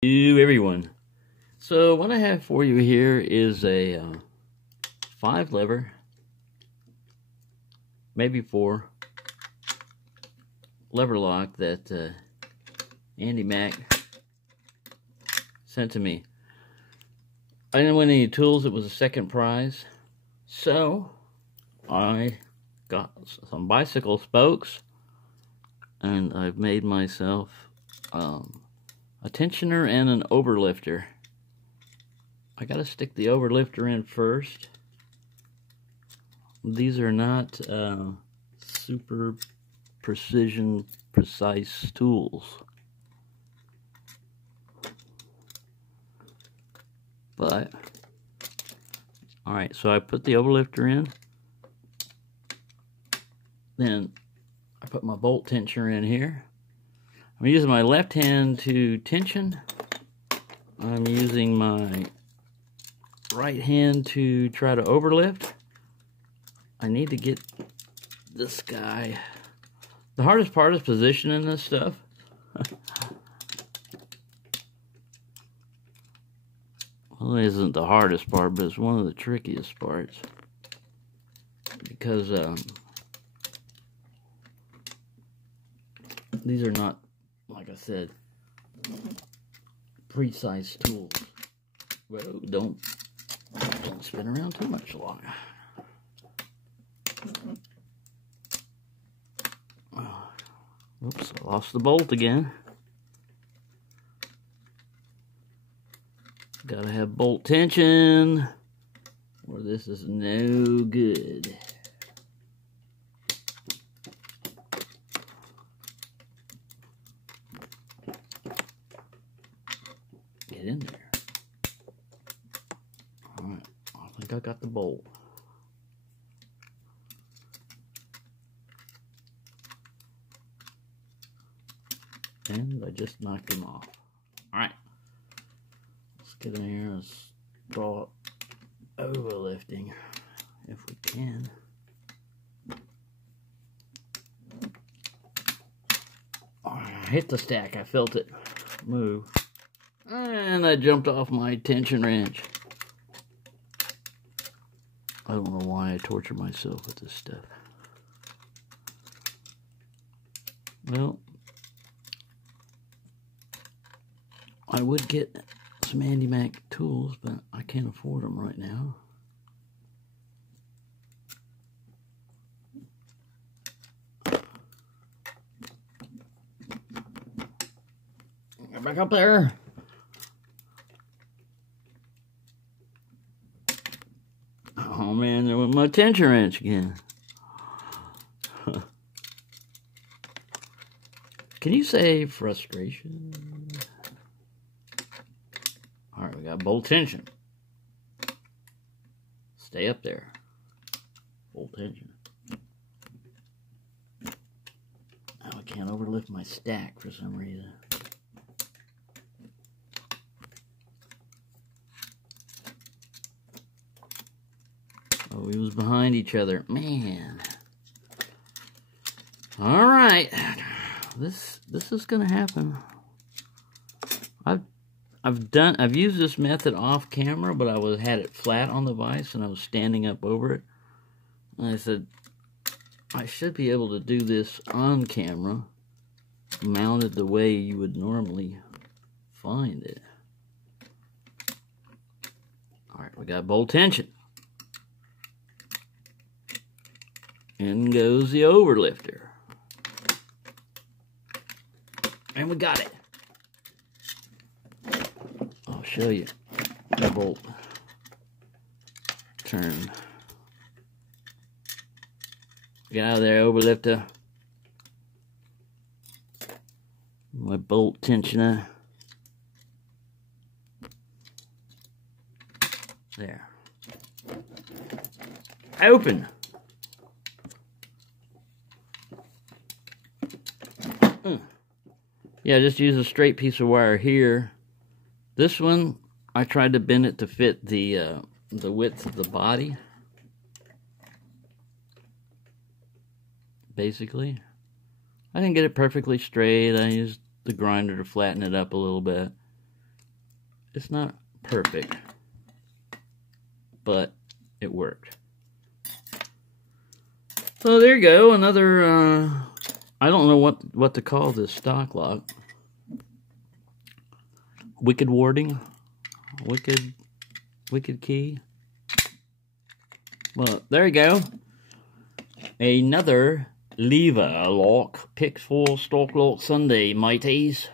To everyone. So what I have for you here is a 5 lever, maybe 4 lever lock that Andy Mac sent to me. I didn't win any tools. It was a second prize, so I got some bicycle spokes and I've made myself a tensioner and an overlifter. I gotta stick the overlifter in first. These are not super precise tools, but alright, so I put the overlifter in, then I put my bolt tensioner in here. I'm using my left hand to tension. I'm using my right hand to try to overlift. I need to get this guy. The hardest part is positioning this stuff. Well, it isn't the hardest part, but it's one of the trickiest parts. Because these are not, like I said, precise tools. Whoa, don't spin around too much longer. Oh, oops, I lost the bolt again. Gotta have bolt tension, or this is no good. Get in there. Alright, I think I got the bolt. And I just knocked him off. Alright. Let's get in here and start overlifting if we can. Oh, I hit the stack, I felt it move. And I jumped off my tension wrench. I don't know why I torture myself with this stuff. Well, I would get some Andy Mac tools, but I can't afford them right now. Get back up there. Oh man, there went my tension wrench again. Can you say frustration? Alright, we got bolt tension. Stay up there. Bolt tension. Now I can't overlift my stack for some reason. Oh, we was behind each other. Man. Alright. This is gonna happen. I've used this method off camera, but I had it flat on the vise and I was standing up over it. And I said, I should be able to do this on camera, mounted the way you would normally find it. Alright, we got bolt tension. In goes the overlifter. And we got it. I'll show you the bolt turn. Get out of there, overlifter. My bolt tensioner. There. Open. Yeah, just use a straight piece of wire here. This one, I tried to bend it to fit the width of the body. Basically. I didn't get it perfectly straight. I used the grinder to flatten it up a little bit. It's not perfect, but it worked. So there you go, another, I don't know what to call this stock lock. Wicked warding, wicked key. Well, there you go. Another lever lock, Pix 4 stock lock Sunday, mateys.